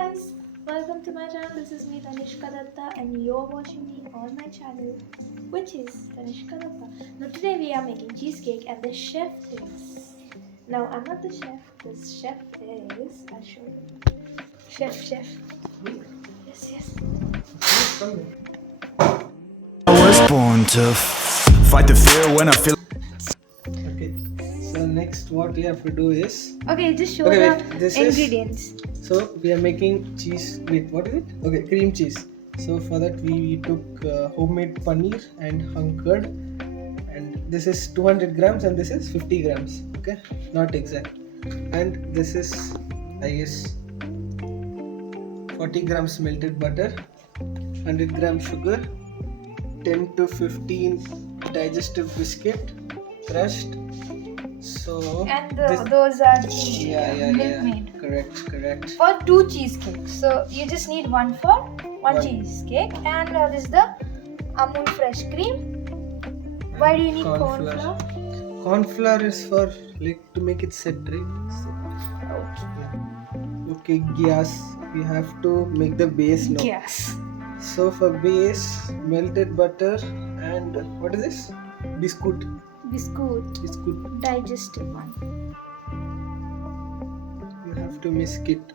guys, welcome to my channel. This is me Tanishka Dutta and you're watching me on my channel, which is Tanishka Dutta. Now today we are making cheesecake and the chef is... Now I'm not the chef, the chef is... I'll show you. Chef. Yes. I was born to fight the fear when I feel. Okay, so next what we have to do is Okay, just show the ingredients. So we are making cheese. Wait, what is it? Okay, cream cheese. So for that we took homemade paneer and hung curd, and this is 200 grams and this is 50 grams. Okay, not exact. And this is, I guess, 40 grams melted butter, 100 grams sugar, 10 to 15 digestive biscuit crushed. So And those are the yeah. milkmaid. Correct. For 2 cheesecakes. So you just need one for one cheesecake, and this is the Amul fresh cream. Why do you need corn flour? Corn flour is for like to make it set, right? Okay, gas. We have to make the base now. Yes. So for base, melted butter and what is this? Biscuit. Digestive one. You have to whisk it.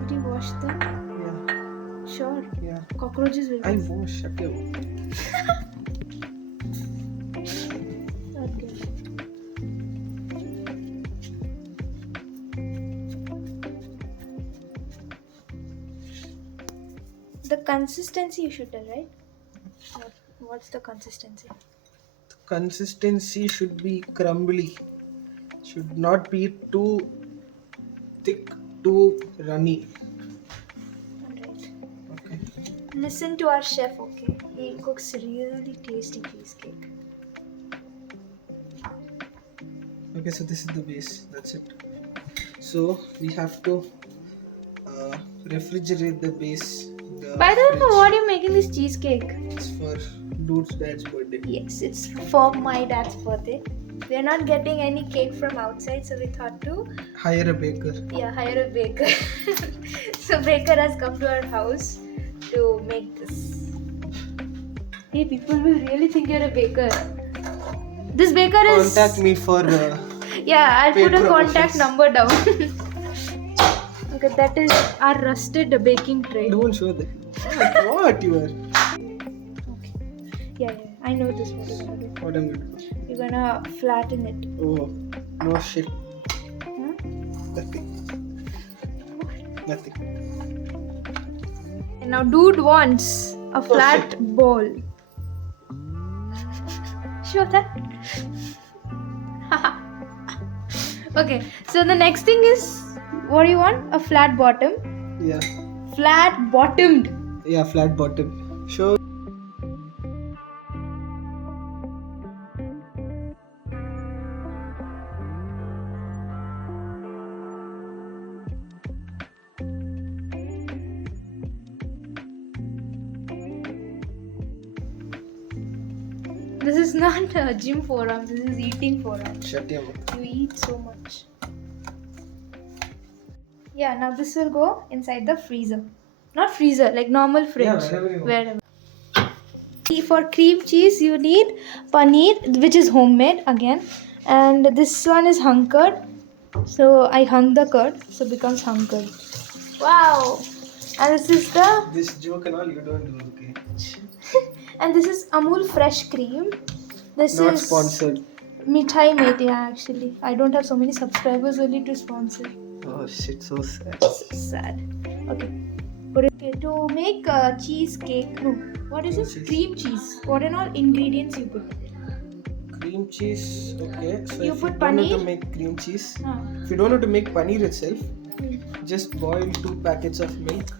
Did you wash them? Yeah. Sure. Yeah. Cockroaches will. I won't shut your mouth. Okay. The consistency you should tell, right? What's the consistency? The consistency should be crumbly. Should not be too thick, too runny. Alright. Okay. Listen to our chef, okay? He cooks really tasty cheesecake. Okay, so this is the base. That's it. So we have to refrigerate the base. By the way, for what are you making this cheesecake? It's for Dude's dad's birthday. Yes, it's for my dad's birthday. We're not getting any cake from outside, so we thought to Hire a baker. hire a baker. So baker has come to our house to make this. Hey, people will really think you're a baker. This baker is... Contact me for Yeah, I'll put a paid contact promotions. number down. Okay, that is our rusted baking tray. Don't show that. What you are? Okay. Yeah, I know this what you're gonna do. What I'm going to do? You're gonna flatten it. Oh, no shit. Huh? Nothing. And now Dude wants a flat bowl. Show that. Okay, so the next thing is, what do you want? A flat bottom. Yeah. Flat bottomed. Yeah, flat bottom. Show. This is not a gym forum, this is eating forum. Shut your mouth. You eat so much. Yeah, now this will go inside the freezer. Not freezer, like normal fridge. Yeah, wherever you want. For cream cheese, you need paneer, which is homemade again. And this one is hung curd. So I hung the curd, so it becomes hung curd. Wow! And this is the... This joke and all you don't do, okay? And this is Amul fresh cream. This Not is sponsored. Mithai Mate, actually. I don't have so many subscribers only to sponsor. Oh shit, so sad. So sad. Okay. To make a cheesecake, no. What is this? Cheese. Cream cheese. What and all ingredients you put? Cream cheese, okay. So You if put you don't know paneer? to make cream cheese, Huh. if you don't know to make paneer itself, just boil 2 packets of milk.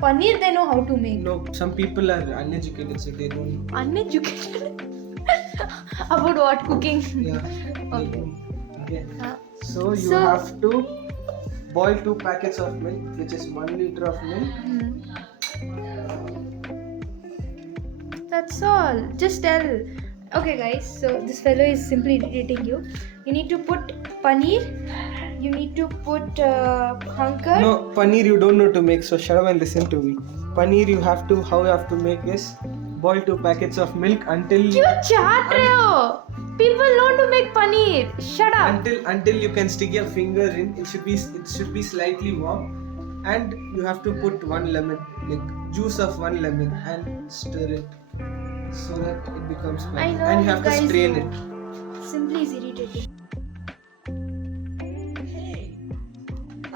Paneer they know how to make. No, some people are uneducated, so they don't know. Uneducated. About what? Cooking? Yeah. Okay. They don't. Okay. So you So- have to boil 2 packets of milk, which is 1 liter of milk. That's all. Just tell. Okay, guys. So this fellow is simply irritating you. You need to put paneer, you need to put hung curd. No, paneer you don't know to make, so shut up and listen to me. Paneer how you have to make is boil 2 packets of milk until क्यों चाट रहे हो? People know to make paneer. Shut up. until you can stick your finger in. It should be slightly warm, and you have to put 1 lemon, like juice of 1 lemon, and stir it so that it becomes paneer. I know And you have to guys strain know. it. Simply is irritating.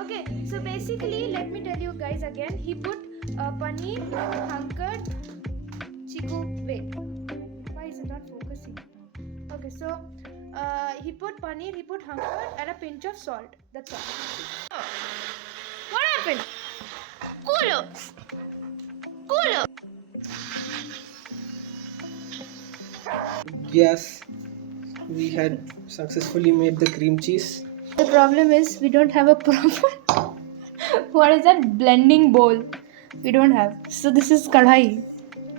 Okay, so basically, let me tell you guys again. He put paneer, hung curd, chiku. Wait, why is it not focusing? Okay, so he put paneer, he put hung curd, and a pinch of salt. That's all. What happened? Cooler. Yes, we had successfully made the cream cheese. The problem is we don't have a proper what is that blending bowl? We don't have. So this is kadhai. You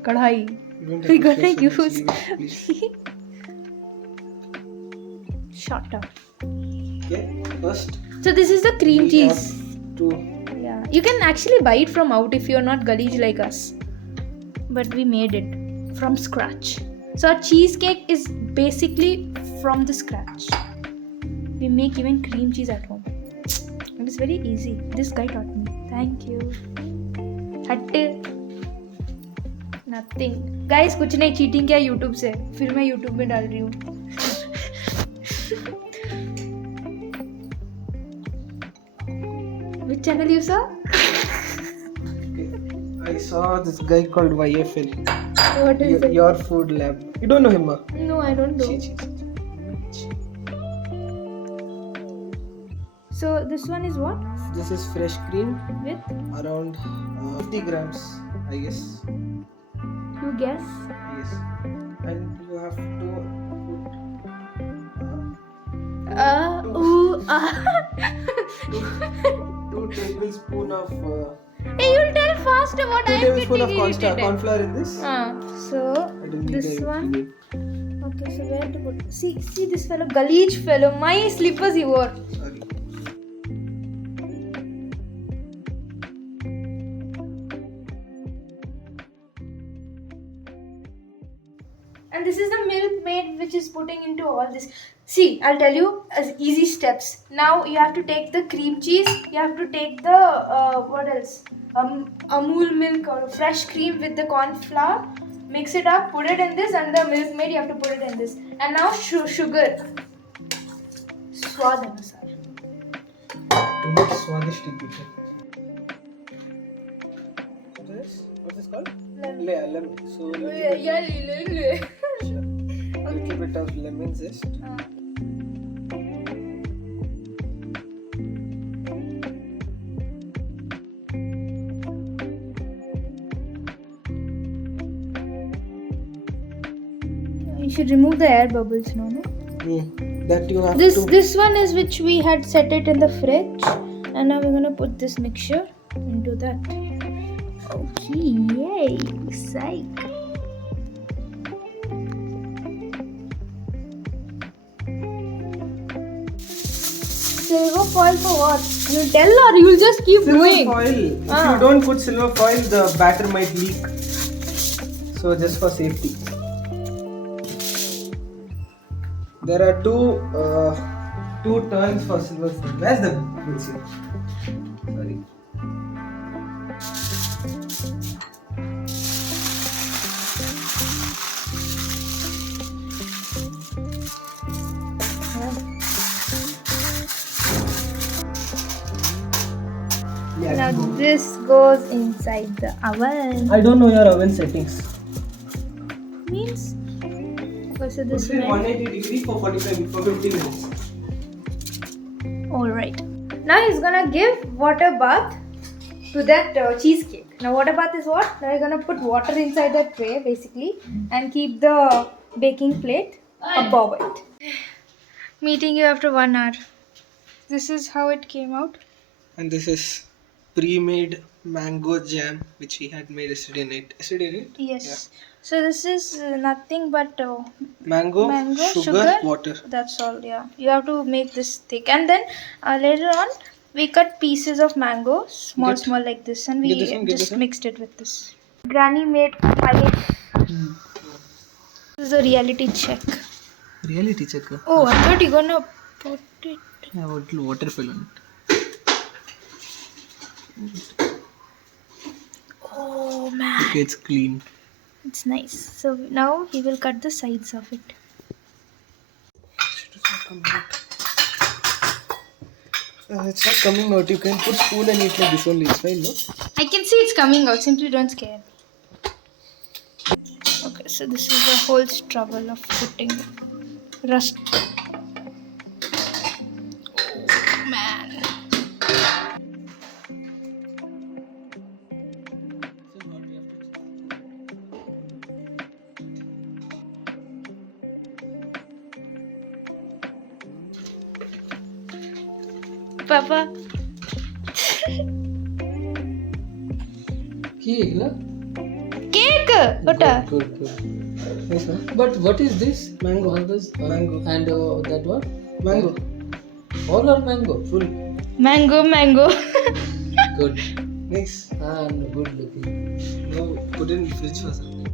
don't have We're to gonna share so much. use. Leave it, please. Shut up. Okay, first So this is the cream we cheese. have to Yeah, you can actually buy it from out if you're not gullish like us. But we made it from scratch. So our cheesecake is basically from the scratch. We make even cream cheese at home. It is very easy. This guy taught me. Thank you. हट nothing guys कुछ नहीं cheating किया YouTube से फिर मैं YouTube में डाल रही हूँ Which channel you saw? I saw this guy called YFL. What is it? Your Food Lab. You don't know him, huh? No, I don't know. Chi. So this one is what? This is fresh cream, With? around 50 grams, I guess. You guess? Yes. And you have to put 2 tablespoons of Hey, you'll tell faster what 2 I am tablespoons getting of irritated. corn flour in this. So I don't need this a one. cleaning. Okay, so where to put? See this fellow, gullish fellow. My slippers he wore. Sorry. And this is the milkmaid which is putting into all this. See, I'll tell you as easy steps. Now you have to take the cream cheese. You have to take the what else? Amul milk or fresh cream with the corn flour. Mix it up. Put it in this, and the milkmaid you have to put it in this. And now sugar. Swad anusar. Too much swadishti people. What's this called? Lemon. So sure. Little bit of lemon zest. You should remove the air bubbles, no? That you have This to. this one is which we had set it in the fridge, and now we're gonna put this mixture into that. Okay, yay, psych. Silver foil for what? You tell or you'll just keep Silver doing? foil. If you don't put silver foil, the batter might leak. So just for safety. There are two turns for silver foil. Where's the pencil? Sorry. Now this goes inside the oven. I don't know your oven settings. Means? Okay, so this Put it one. 180 degree for 50 minutes. Alright. Now he's gonna give water bath to that cheesecake. Now water bath is what? Now you're gonna put water inside that tray basically and keep the baking plate above it. Meeting you after 1 hour. This is how it came out. And this is pre-made mango jam which we had made yesterday night. Yesterday night? Yes. So this is nothing but Yeah. Mango, sugar, water. That's all. Yeah. You have to make this thick, and then later on we cut pieces of mango, small, Get- small like this, and get we this one, get this just one. mixed it with this. Granny made ice. This is a reality check. Reality checker. Oh, I thought you're gonna put it. I have a little water fill on it. Oh man, Okay, it's clean. it's nice. So now he will cut the sides of it. It's not coming out. You can put spoon and eat like this only. It's fine, no? I can see it's coming out. Simply don't scare me. Okay, so this is the whole struggle of putting rust. Oh man. Papa. Cake, na? Cake! What? Good. Nice, no? But what is this? Mango. All this? Mango. And that one? Mango. All are mango. Full. Mango. Good. Nice. And good looking. No, put in fridge for some.